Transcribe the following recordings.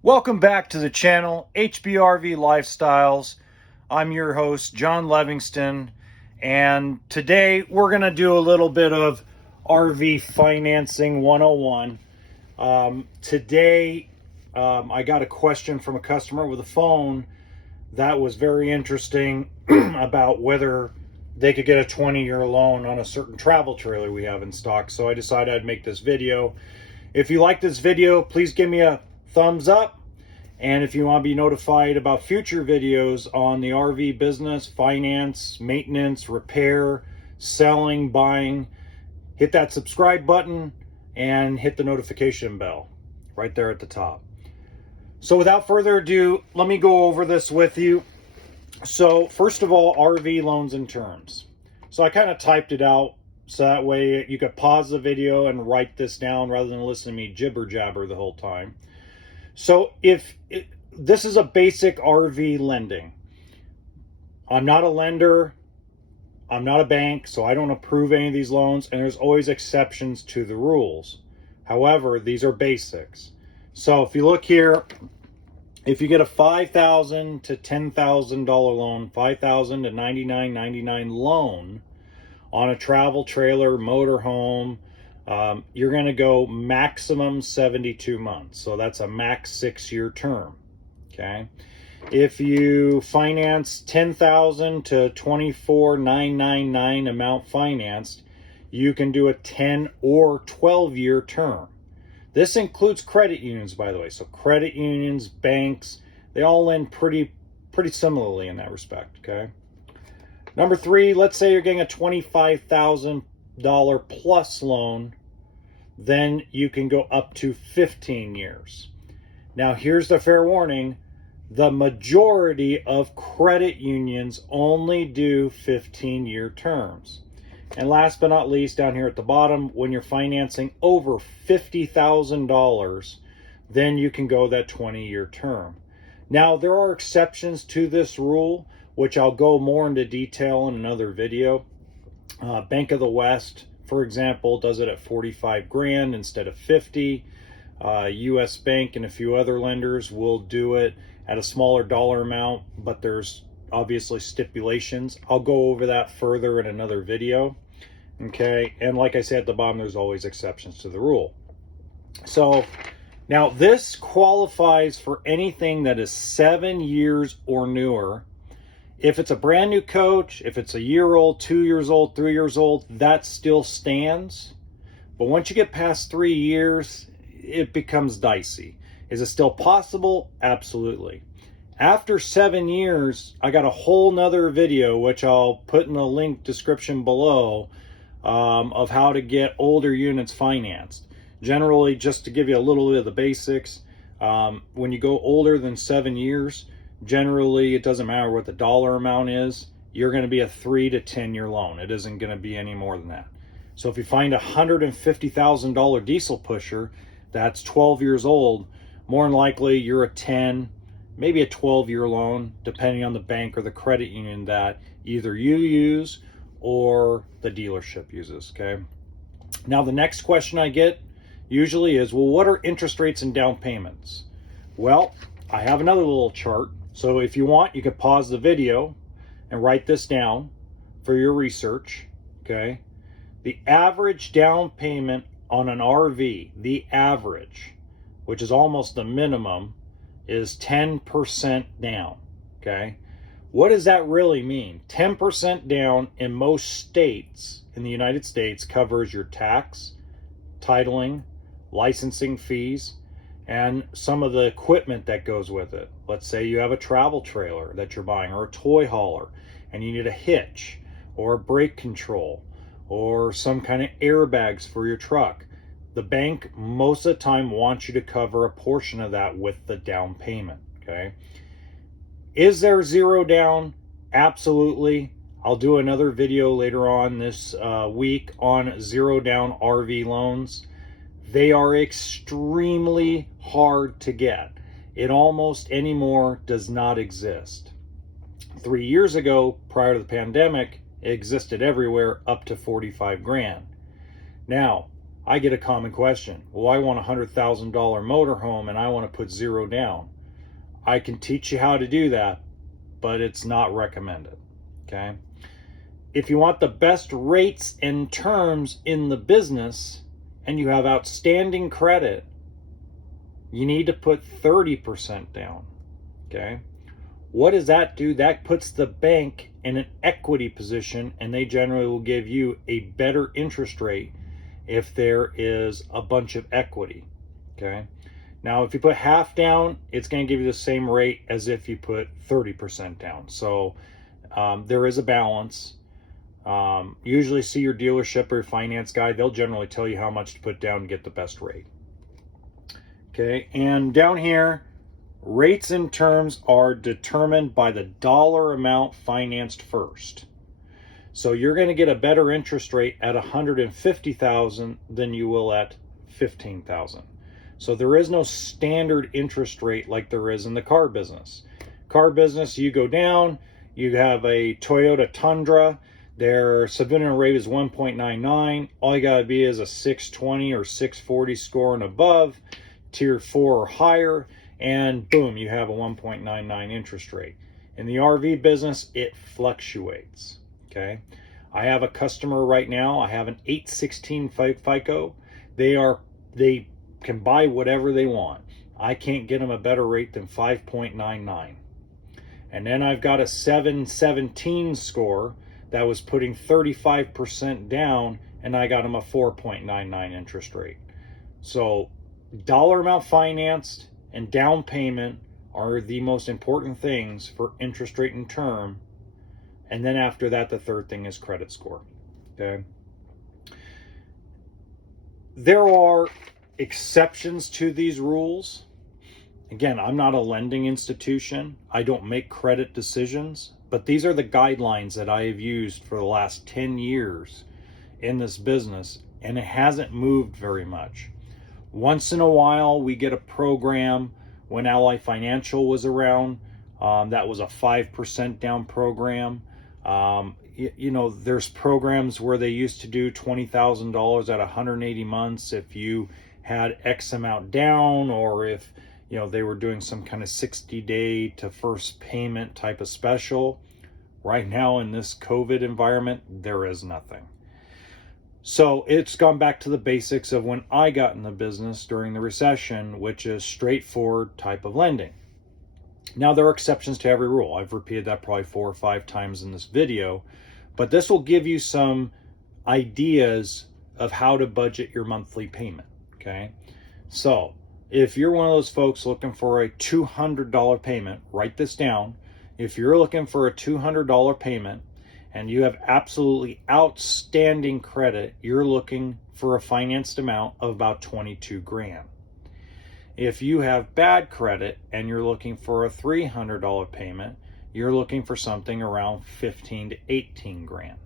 Welcome back to the channel, HBRV Lifestyles. I'm your host, John Livingston, and today we're going to do a little bit of RV Financing 101. Today, I got a question from a customer with a phone that was very interesting about whether they could get a 20-year loan on a certain travel trailer we have in stock. So I decided I'd make this video. If you like this video, please give me a thumbs up. And if you want to be notified about future videos on the RV business, finance, maintenance, repair, selling, buying, hit that subscribe button and hit the notification bell right there at the top. So without further ado, let me go over this with you. So first of all, RV loans and terms. So I kind of typed it out so that way you could pause the video and write this down rather than listen to me jibber jabber the whole time. So this is a basic RV lending. I'm not a lender. I'm not a bank, so I don't approve any of these loans, and there's always exceptions to the rules. However, these are basics. So if you look here, if you get a $5,000 to $10,000 loan, $5,000 to $99.99 loan on a travel trailer, motorhome, you're going to go maximum 72 months. So that's a max 6-year term. Okay. If you finance $10,000 to $24,999 amount financed, you can do a 10 or 12-year term. This includes credit unions, by the way. So credit unions, banks, they all lend pretty similarly in that respect. Okay. Number 3, let's say you're getting a $25,000 plus loan, then you can go up to 15 years. Now, here's the fair warning. The majority of credit unions only do 15-year terms. And last but not least, down here at the bottom, when you're financing over $50,000, then you can go that 20-year term. Now, there are exceptions to this rule, which I'll go more into detail in another video. Bank of the West, for example, does it at 45 grand instead of 50. US Bank and a few other lenders will do it at a smaller dollar amount, but there's obviously stipulations. I'll go over that further in another video. Okay, and like I said at the bottom, there's always exceptions to the rule. So now this qualifies for anything that is 7 years or newer. If it's a brand new coach, if it's a year old, 2 years old, 3 years old, that still stands. But once you get past 3 years, it becomes dicey. Is it still possible? Absolutely. After 7 years, I got a whole nother video, which I'll put in the link description below, of how to get older units financed. Generally, just to give you a little bit of the basics, when you go older than 7 years, generally, it doesn't matter what the dollar amount is, you're going to be a 3 to 10 year loan. It isn't going to be any more than that. So if you find a $150,000 diesel pusher that's 12 years old, more than likely you're a 10, maybe a 12-year loan, depending on the bank or the credit union that either you use or the dealership uses. Okay. Now, the next question I get usually is, well, what are interest rates and down payments? Well, I have another little chart. So if you want, you can pause the video and write this down for your research. Okay. The average down payment on an RV, the average, which is almost the minimum, is 10% down. Okay. What does that really mean? 10% down in most states in the United States covers your tax, titling, licensing fees, and some of the equipment that goes with it. Let's say you have a travel trailer that you're buying, or a toy hauler, and you need a hitch or a brake control or some kind of airbags for your truck. The bank most of the time wants you to cover a portion of that with the down payment. Okay. Is there zero down? Absolutely. I'll do another video later on this week on zero down RV loans. They are extremely hard to get. It almost anymore does not exist. 3 years ago, prior to the pandemic, it existed everywhere up to 45 grand. Now, I get a common question. Well, I want a $100,000 motorhome and I want to put 0 down. I can teach you how to do that, but it's not recommended. Okay. If you want the best rates and terms in the business and you have outstanding credit, you need to put 30% down. Okay. What does that do? That puts the bank in an equity position, and they generally will give you a better interest rate if there is a bunch of equity. Okay. Now, if you put half down, it's going to give you the same rate as if you put 30% down. So there is a balance. Usually see your dealership or your finance guy. They'll generally tell you how much to put down to get the best rate. Okay. And down here, rates and terms are determined by the dollar amount financed first. So you're going to get a better interest rate at $150,000 than you will at $15,000. So there is no standard interest rate like there is in the car business. Car business, you go down, you have a Toyota Tundra, their surrender rate is 1.99. All you got to be is a 620 or 640 score and above, tier 4 or higher, and boom, you have a 1.99 interest rate. In the RV business, it fluctuates. Okay. I have a customer right now. I have an 816 FICO. They can buy whatever they want. I can't get them a better rate than 5.99. And then I've got a 717 score that was putting 35% down, and I got them a 4.99 interest rate. So dollar amount financed and down payment are the most important things for interest rate and term. And then after that, the third thing is credit score. Okay. There are exceptions to these rules. Again, I'm not a lending institution. I don't make credit decisions, but these are the guidelines that I have used for the last 10 years in this business, and it hasn't moved very much. Once in a while, we get a program. When Ally Financial was around, that was a 5% down program. There's programs where they used to do $20,000 at 180 months if you had X amount down, or if they were doing some kind of 60-day to first payment type of special. Right now in this COVID environment, there is nothing. So it's gone back to the basics of when I got in the business during the recession, which is straightforward type of lending. Now, there are exceptions to every rule. I've repeated that probably 4 or 5 times in this video, but this will give you some ideas of how to budget your monthly payment. Okay. So if you're one of those folks looking for a $200 payment, write this down. If you're looking for a $200 payment and you have absolutely outstanding credit, you're looking for a financed amount of about 22 grand. If you have bad credit and you're looking for a $300 payment, you're looking for something around 15 to 18 grand.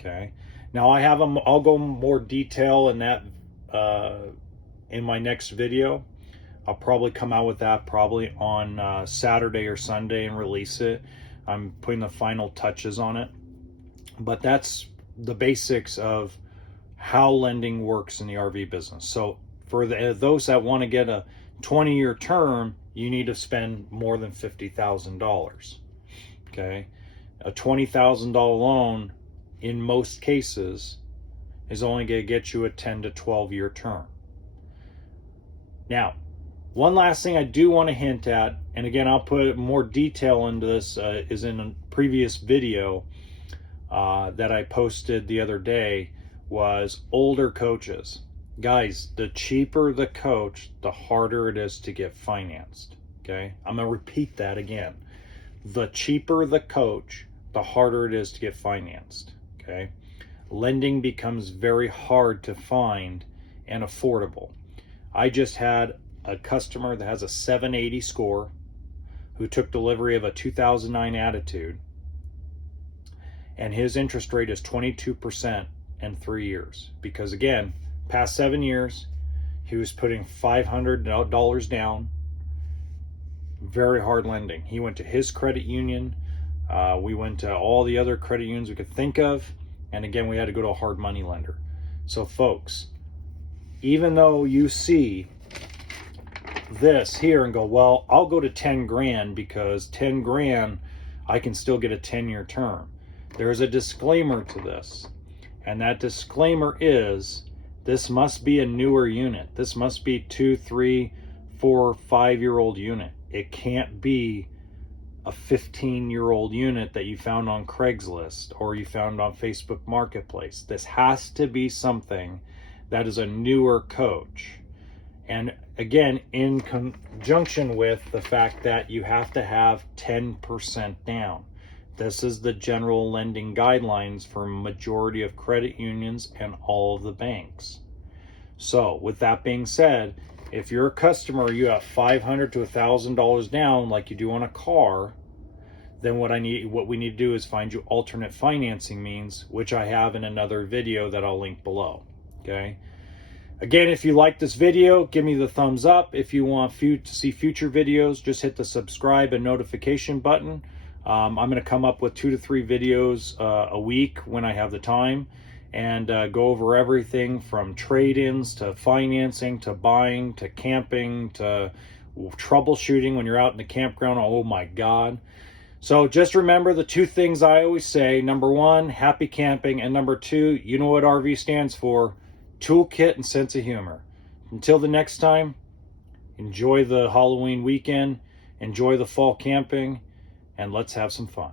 Okay. Now I'll go more detail in that in my next video. I'll probably come out with that probably on Saturday or Sunday and release it. I'm putting the final touches on it. But that's the basics of how lending works in the RV business. So for those that want to get a 20-year term, you need to spend more than $50,000. Okay. A $20,000 loan in most cases is only going to get you a 10 to 12-year term. Now, one last thing I do want to hint at, and again, I'll put more detail into this, is in a previous video that I posted the other day, was older coaches. Guys, the cheaper the coach, the harder it is to get financed. Okay, I'm going to repeat that again. The cheaper the coach, the harder it is to get financed. Okay, lending becomes very hard to find and affordable. I just had a customer that has a 780 score who took delivery of a 2009 Attitude, and his interest rate is 22% in 3 years. Because again, past 7 years, he was putting $500 down. Very hard lending. He went to his credit union. We went to all the other credit unions we could think of. And again, we had to go to a hard money lender. So folks, even though you see this here and go, well, I'll go to 10 grand because 10 grand, I can still get a 10-year term. There's a disclaimer to this. And that disclaimer is, this must be a newer unit. This must be 2, 3, 4, 5-year-old unit. It can't be a 15-year-old unit that you found on Craigslist or you found on Facebook Marketplace. This has to be something that is a newer coach. And again, in conjunction with the fact that you have to have 10% down. This is the general lending guidelines for majority of credit unions and all of the banks. So with that being said, if you're a customer, you have $500 to $1,000 down like you do on a car, then what we need to do is find you alternate financing means, which I have in another video that I'll link below. Okay. Again, if you like this video, give me the thumbs up. If you want to see future videos, just hit the subscribe and notification button. I'm going to come up with 2 to 3 videos a week when I have the time, and go over everything from trade-ins to financing to buying to camping to troubleshooting when you're out in the campground. Oh my God. So just remember the 2 things I always say. Number 1, happy camping. And number 2, you know what RV stands for. Toolkit and sense of humor. Until the next time, enjoy the Halloween weekend, enjoy the fall camping, and let's have some fun.